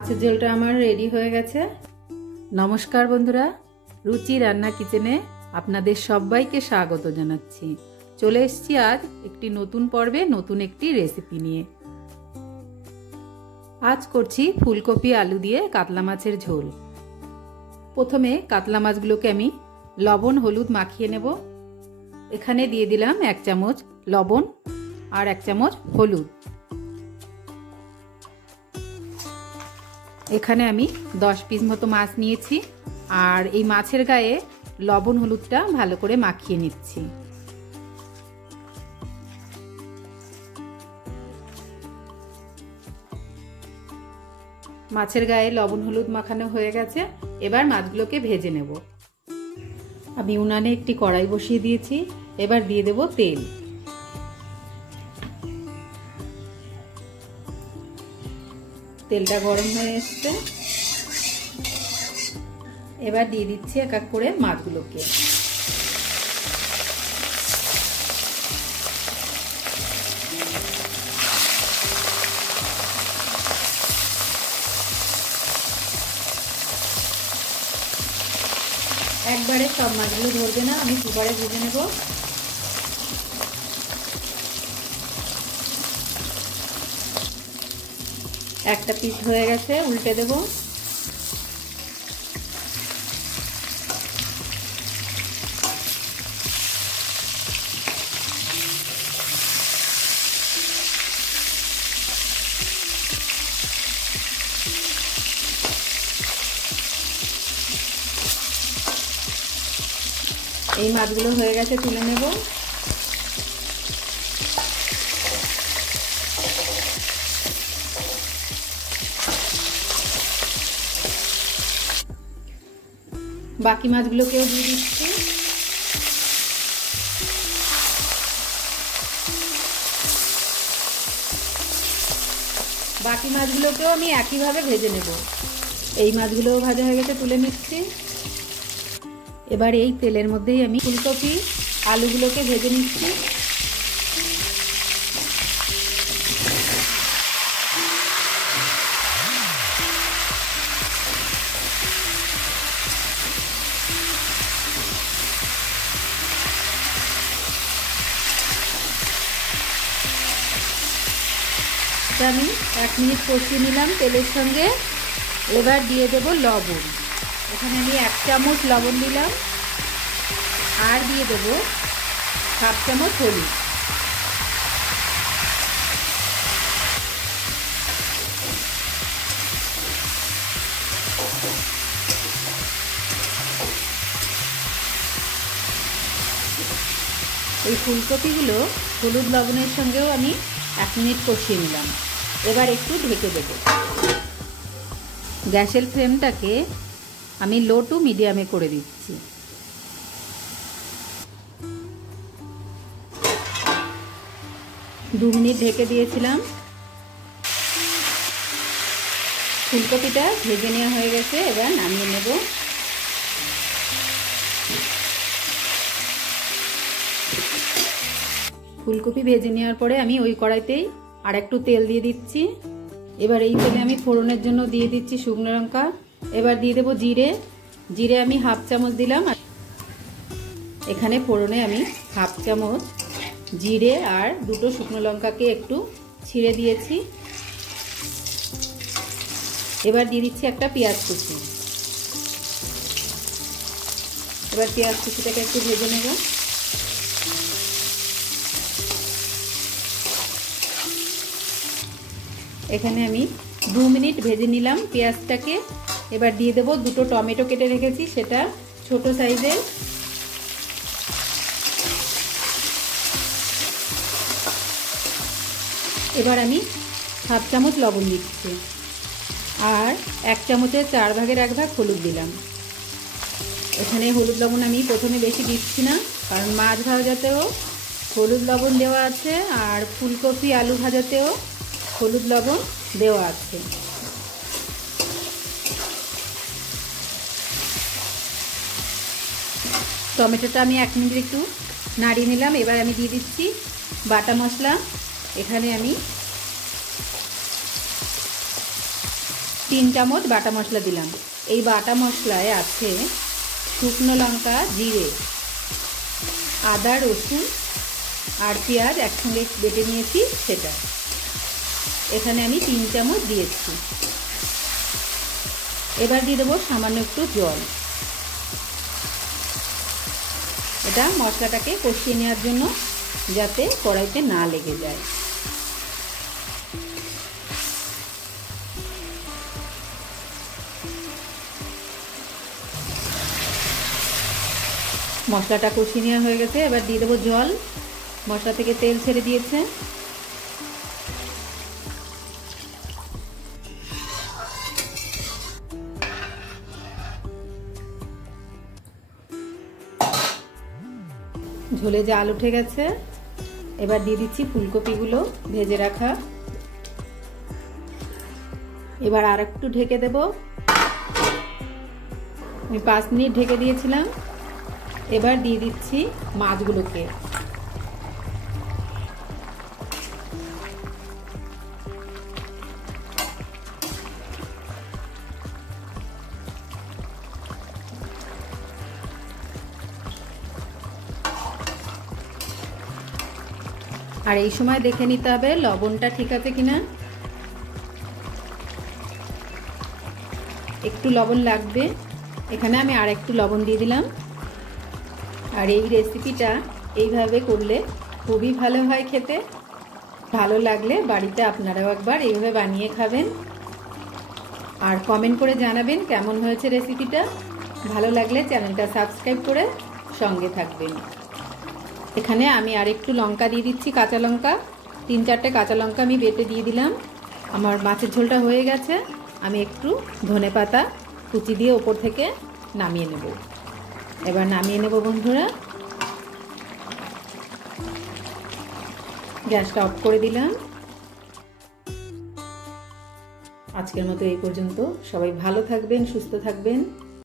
মাছের ঝোলটা আমার রেডি হয়ে গেছে। নমস্কার বন্ধুরা, রুচি রান্না কিচেনে আপনাদের সবাইকে স্বাগত জানাচ্ছি। চলে এসেছি আজ একটি নতুন পর্বে নতুন একটি রেসিপি নিয়ে। আজ করছি ফুলকপি আলু দিয়ে কাতলা মাছের ঝোল। প্রথমে কাতলা মাছগুলোকে আমি লবণ হলুদ মাখিয়ে নেব। এখানে দিয়ে দিলাম 1 চামচ লবণ আর 1 চামচ হলুদ। এখানে আমি 10 পিস মতো মাছ নিয়েছি আর এই মাছের গায়ে লবণ হলুদটা ভালো করে মাখিয়ে নিচ্ছি। মাছের গায়ে লবণ হলুদ মাখানো হয়ে গেছে, এবার মাছগুলোকে ভেজে নেব। আমি উনানে একটি কড়াই বসিয়ে দিয়েছি, এবার দিয়ে দেব তেল। তেলটা গরম হয়ে এসছে, এবার দিয়ে দিচ্ছি এক এক করে মাছগুলোকে। একবারে সব মাছগুলো ধরবে না, আমি দুবারে ভেজে নেব। একটা পিস হয়ে গেছে, উল্টে দেব। এই মাছগুলো হয়ে গেছে, তুলে নেব। বাকি মাছগুলোকেও দিয়ে দিচ্ছি। বাকি মাছগুলোকেও আমি একইভাবে ভেজে নেব। এই মাছগুলোও ভাজা হয়ে গেছে, তুলে নিচ্ছি। এবার এই তেলের মধ্যেই আমি ফুলকপি আলুগুলোকে ভেজে নিচ্ছি। আমি 1 মিনিট কষিয়ে নিলাম তেলের সঙ্গে। এবার দিয়ে দেব লবণ। এখানে আমি 1 চামচ লবণ দিলাম আর দিয়ে দেব 1/2 চামচ হলুদ। এই ফুলকপিগুলো হলুদ লবণের সঙ্গেও আমি 1 মিনিট কষিয়ে নিলাম। এবার একটু ঢেকে দেব। গ্যাসের ফ্লেমটাকে আমি লো টু মিডিয়ামে করে দিচ্ছি। দু মিনিট ঢেকে দিয়েছিলাম। ফুলকপিটা ভেজে নেওয়া হয়ে গেছে, এবার নামিয়ে নেব। ফুলকপি ভেজে নেওয়ার পরে আমি ওই কড়াইতেই আর একটু তেল দিয়ে দিচ্ছি। এবার এই তেলে আমি ফোড়নের জন্য দিয়ে দিচ্ছি শুকনো লঙ্কা। এবার দিয়ে দেবো জিরে। জিরে আমি 1/2 চামচ দিলাম। এখানে ফোড়নে আমি 1/2 চামচ জিরে আর 2টো শুকনো লঙ্কাকে একটু ছিঁড়ে দিয়েছি। এবার দিয়ে দিচ্ছি একটা পেঁয়াজ কুচি। এবার পেঁয়াজ কুচিটাকে একটু ভেজে নেব। এখানে আমি 2 মিনিট ভেজে নিলাম পেঁয়াজটাকে। এবার দিয়ে দেব 2টো টমেটো কেটে রেখেছি, সেটা ছোট সাইজের। এবার আমি 1/2 চামচ লবণ দিচ্ছি আর 1 চামচের 4 ভাগের 1 ভাগ হলুদ দিলাম। এখানে হলুদ লবণ আমি প্রথমে বেশি দিচ্ছি না, কারণ মাছ ভাজাতেও হলুদ লবণ দেওয়া আছে আর ফুলকপি আলু ভাজাতেও হলুদ লবণ দেওয়া আছে। টমেটোটা আমি 1 মিনিট একটু নাড়িয়ে নিলাম। এবার আমি দিয়ে দিচ্ছি বাটা মশলা। এখানে আমি 3 চামচ বাটা মশলা দিলাম। এই বাটা মশলায় আছে শুকনো লঙ্কা, জিরে, আদা, রসুন আর পেঁয়াজ একসঙ্গে বেটে নিয়েছি সেটা। এখানে আমি 3 চামচ দিয়েছি। এবার দিয়ে দেবো সামান্য একটু জল। এটা মশলাটাকে কষিয়ে নেওয়ার জন্য, যাতে কড়াইতে না লেগে যায়। মশলাটা কষিয়ে নেওয়া হয়ে গেছে। এবার দিয়ে দেবো জল। মশলা থেকে তেল ছেড়ে দিয়েছে। ঝোলে জাল উঠে গেছে। এবার দিয়ে দিচ্ছি ফুলকপিগুলো ভেজে রাখা। এবার আর একটু ঢেকে দেব। আমি 5 মিনিট ঢেকে দিয়েছিলাম। এবার দিয়ে দিচ্ছি মাছগুলোকে। আর এই সময় দেখে নিতে হবে লবণটা ঠিক আছে কিনা। একটু লবণ লাগবে, এখানে আমি আর একটু লবণ দিয়ে দিলাম। আর এই রেসিপিটা এইভাবে করলে খুবই ভালো হয় খেতে। ভালো লাগলে বাড়িতে আপনারাও একবার এইভাবে বানিয়ে খাবেন আর কমেন্ট করে জানাবেন কেমন হয়েছে রেসিপিটা। ভালো লাগলে চ্যানেলটা সাবস্ক্রাইব করে সঙ্গে থাকবেন। এখানে আমি আর একটু লঙ্কা দিয়ে দিচ্ছি, কাঁচা লঙ্কা। 3-4টে কাঁচা লঙ্কা আমি বেটে দিয়ে দিলাম। আমার মাছের ঝোলটা হয়ে গেছে। আমি একটু ধনেপাতা কুচি দিয়ে ওপর থেকে নামিয়ে নেব। এবার নামিয়ে নেব বন্ধুরা। গ্যাসটা অফ করে দিলাম। আজকের মতো এই পর্যন্ত। সবাই ভালো থাকবেন, সুস্থ থাকবেন।